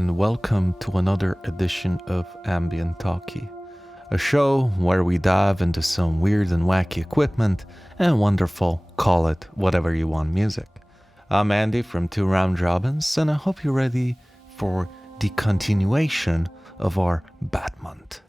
and welcome to another edition of Ambient Talkie, a show where we dive into some weird and wacky equipment and wonderful, call it whatever you want music. I'm Andy from 2 Round Robins, and I hope you're ready for the continuation of our Bat Month.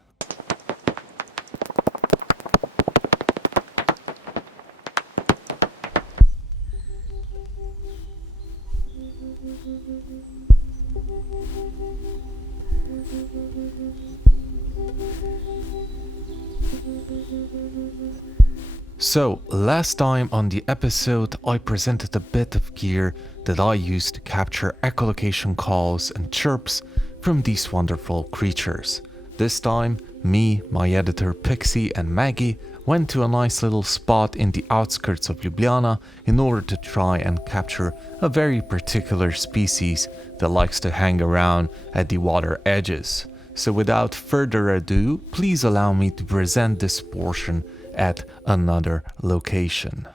So, last time on the episode, I presented a bit of gear that I used to capture echolocation calls and chirps from these wonderful creatures. This time, me, my editor Pixie and Maggie went to a nice little spot in the outskirts of Ljubljana in order to try and capture a very particular species that likes to hang around at the water edges. So without further ado, please allow me to present this portion at another location.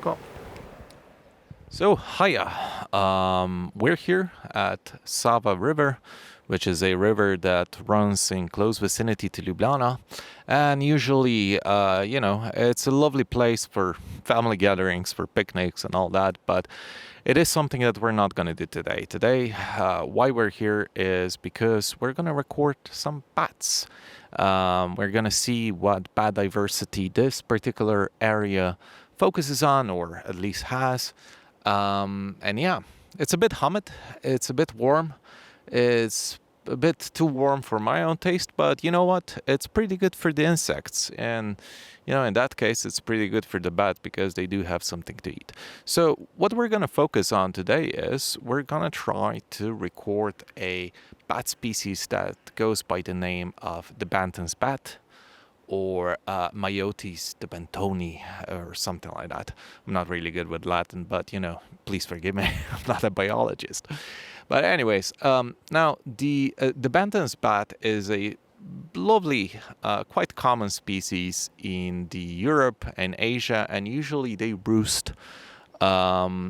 Go. So, hiya. We're here at Sava River, which is a river that runs in close vicinity to Ljubljana. And usually, it's a lovely place for family gatherings, for picnics and all that, but it is something that we're not going to do today. Today, why we're here is because we're going to record some bats. We're going to see what bat diversity this particular area focuses on, or at least has. And yeah, it's a bit humid, it's a bit warm, it's a bit too warm for my own taste, but you know what? It's pretty good for the insects. And, in that case, it's pretty good for the bat because they do have something to eat. So what we're going to focus on today is we're going to try to record a bat species that goes by the name of the Daubentonese bat, or myotis daubentoni, or something like that. I'm not really good with Latin, but please forgive me. I'm not a biologist. But anyways, now the Daubentonese bat is a lovely, quite common species in the Europe and Asia, and usually they roost at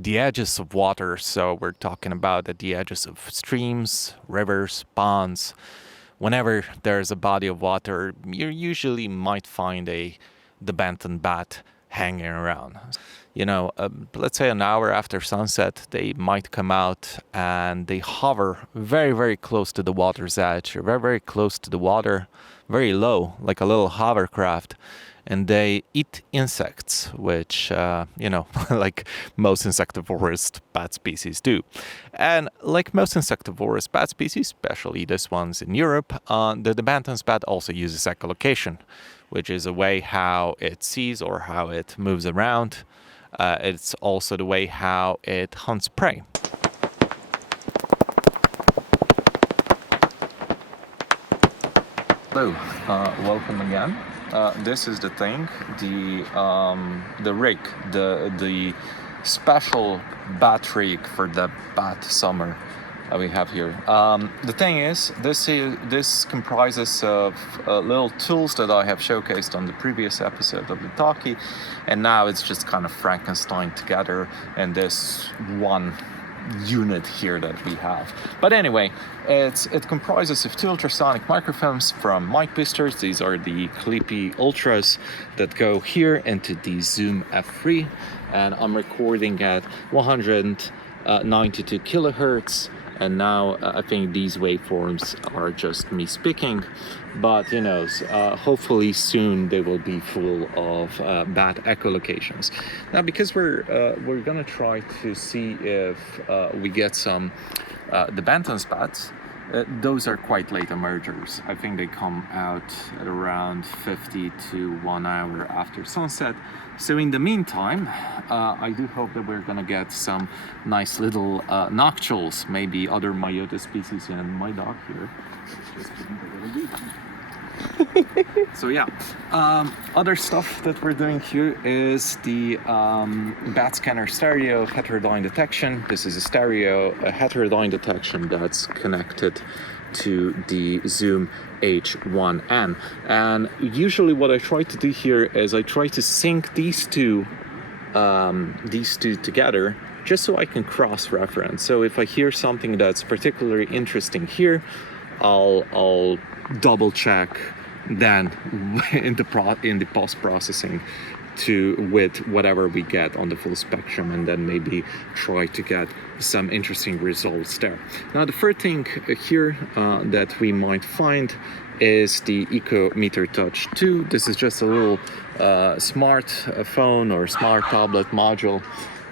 the edges of water. So we're talking about at the edges of streams, rivers, ponds. Whenever there's a body of water, you usually might find the Daubenton bat hanging around. Let's say an hour after sunset, they might come out and they hover very, very close to the water's edge, or very, very close to the water, very low, like a little hovercraft. And they eat insects, which, like most insectivorous bat species do. And like most insectivorous bat species, especially this one's in Europe, the Daubentonese bat also uses echolocation, which is a way how it sees or how it moves around. It's also the way how it hunts prey. Hello, welcome again. This is the thing, the rig, the special bat rig for the bat summer that we have here. The thing is, this comprises of little tools that I have showcased on the previous episode of the Talkie, and now it's just kind of Frankenstein together in this one unit here that we have. But anyway, it comprises of 2 ultrasonic microphones from mic boosters. These are the Clippy Ultras that go here into the Zoom F3, and I'm recording at 192 kilohertz. And now I think these waveforms are just me speaking, but hopefully soon they will be full of bat echolocations. Now, because we're gonna try to see if we get some Daubentonese bats. Those are quite late emergers. I think they come out at around 50 to 1 hour after sunset. So in the meantime, I do hope that we're gonna get some nice little noctules, maybe other myotis species, and my dog here. So yeah, other stuff that we're doing here is the bat scanner stereo heterodyne detection. This is a stereo heterodyne detection that's connected to the Zoom H1N. And usually what I try to do here is I try to sync these two together, just so I can cross-reference. So if I hear something that's particularly interesting here, I'll double check then in the post-processing with whatever we get on the full spectrum, and then maybe try to get some interesting results there. Now the first thing here that we might find is the Ecometer Touch 2. This is just a little smartphone or smart tablet module.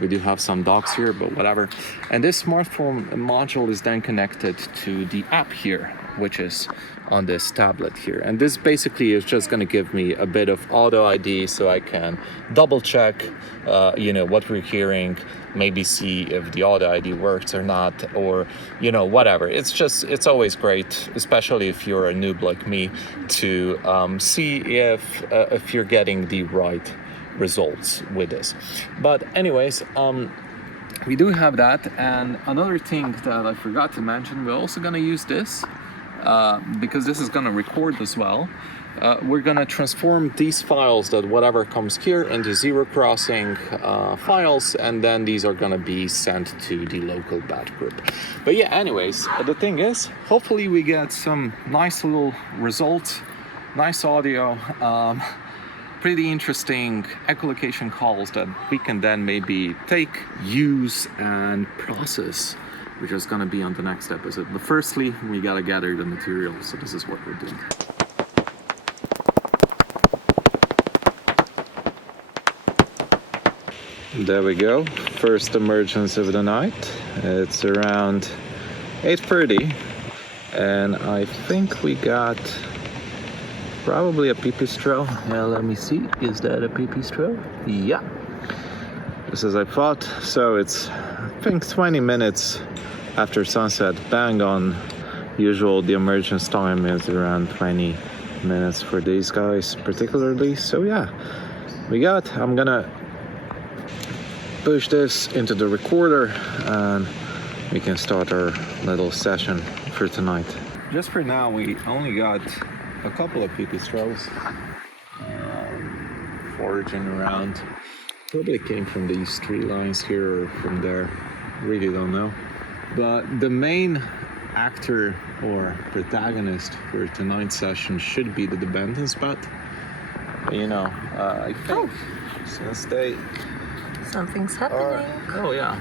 We do have some docks here, but whatever. And this smartphone module is then connected to the app here, which is on this tablet here. And this basically is just going to give me a bit of auto ID, so I can double check what we're hearing, maybe see if the auto ID works or not, or whatever. It's always great, especially if you're a noob like me, to see if you're getting the right results with this. But anyways, we do have that. And another thing that I forgot to mention, we're also going to use this because this is going to record as well. We're going to transform these files, that whatever comes here, into zero crossing files, and then these are going to be sent to the local bat group. But yeah, anyways, the thing is, hopefully we get some nice little results, nice audio, pretty interesting echolocation calls that we can then maybe take, use, and process, which is going to be on the next episode. But firstly, we got to gather the material, so this is what we're doing. There we go, first emergence of the night. It's around 8:30, and I think we got probably a pipistrelle. Yeah, let me see, is that a pipistrelle? Yeah, just as I thought. So it's, I think, 20 minutes after sunset, bang on. Usual, the emergence time is around 20 minutes for these guys particularly. So yeah, I'm gonna push this into the recorder and we can start our little session for tonight. Just for now, we only got a couple of pipistrelles foraging around. Probably came from these tree lines here or from there, really don't know. But the main actor or protagonist for tonight's session should be the Daubentonese bat. I think since they... Something's happening. Oh yeah.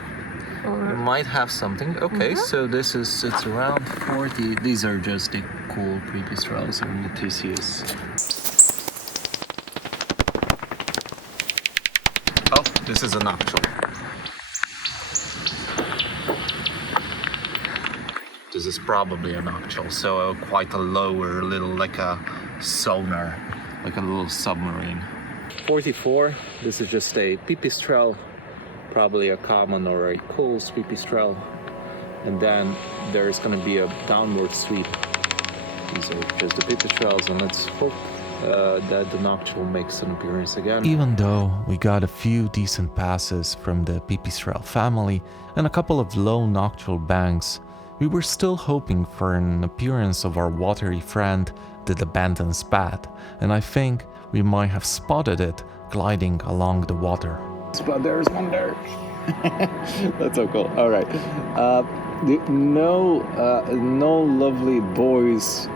You might have something. Okay, so it's around 40. These are just the cool pipistrelles or myotis. Oh, this is a noctule. This is probably a noctule, so quite a lower little, like a sonar, like a little submarine. 44, this is just a pipistrelle, probably a common or a Cole's pipistrelle, and then there's going to be a downward sweep. These are just the pipistrelles, and let's hope that the noctule makes an appearance again. Even though we got a few decent passes from the pipistrelle family and a couple of low noctule banks, we were still hoping for an appearance of our watery friend, the Daubentonese bat, and I think we might have spotted it gliding along the water. But there's one there. That's so cool. All right. No lovely boys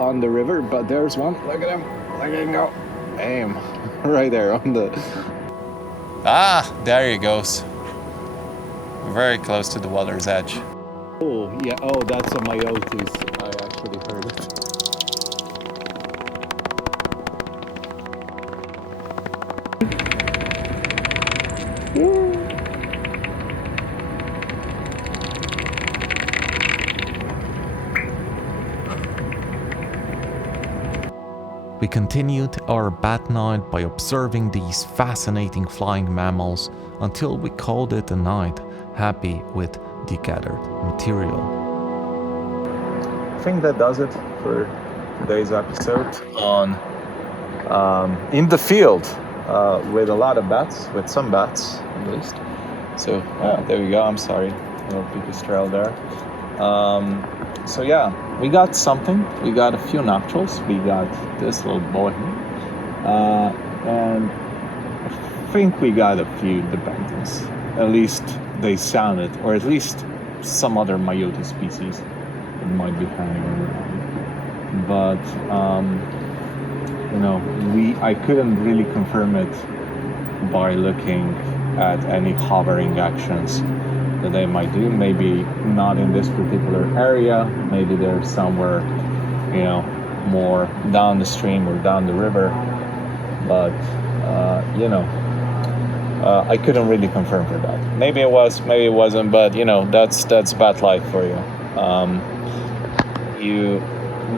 on the river, but there's one. Look at him. Look at him go. Aim. Right there on the... Ah, there he goes. Very close to the water's edge. Oh, yeah. Oh, that's a myotis. I actually heard it. We continued our bat night by observing these fascinating flying mammals until we called it a night, happy with the gathered material. I think that does it for today's episode on in the field with a lot of bats, with some bats at least. So there we go. I'm sorry, little pipistrelle there. So yeah, we got something. We got a few noctules. We got this little boy here. And I think we got a few daubentons. At least they sounded, or at least some other myotis species that might be hanging around. But I couldn't really confirm it by looking at any hovering actions that they might do. Maybe not in this particular area. Maybe they're somewhere, more down the stream or down the river. But I couldn't really confirm for that. Maybe it was, maybe it wasn't. But that's bat life for you. You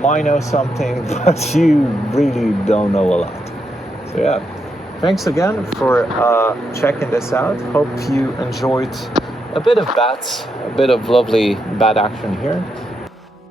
might know something, but you really don't know a lot. So yeah, thanks again for checking this out. Hope you enjoyed a bit of bats, a bit of lovely bat action here.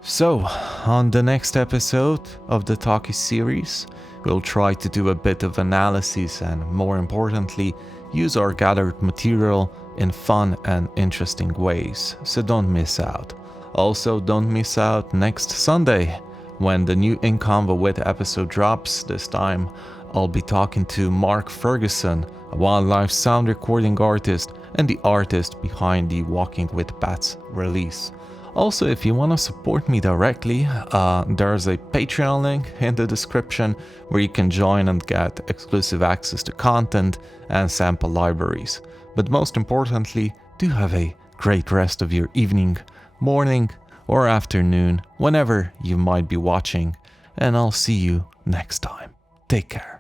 So, on the next episode of the Talkie series, we'll try to do a bit of analysis and, more importantly, use our gathered material in fun and interesting ways, so don't miss out. Also, don't miss out next Sunday when the new In Convo With episode drops. This time, I'll be talking to Mark Ferguson, a wildlife sound recording artist and the artist behind the Walking with Bats release. Also, if you want to support me directly, there's a Patreon link in the description where you can join and get exclusive access to content and sample libraries. But most importantly, do have a great rest of your evening, morning, or afternoon, whenever you might be watching, and I'll see you next time. Take care.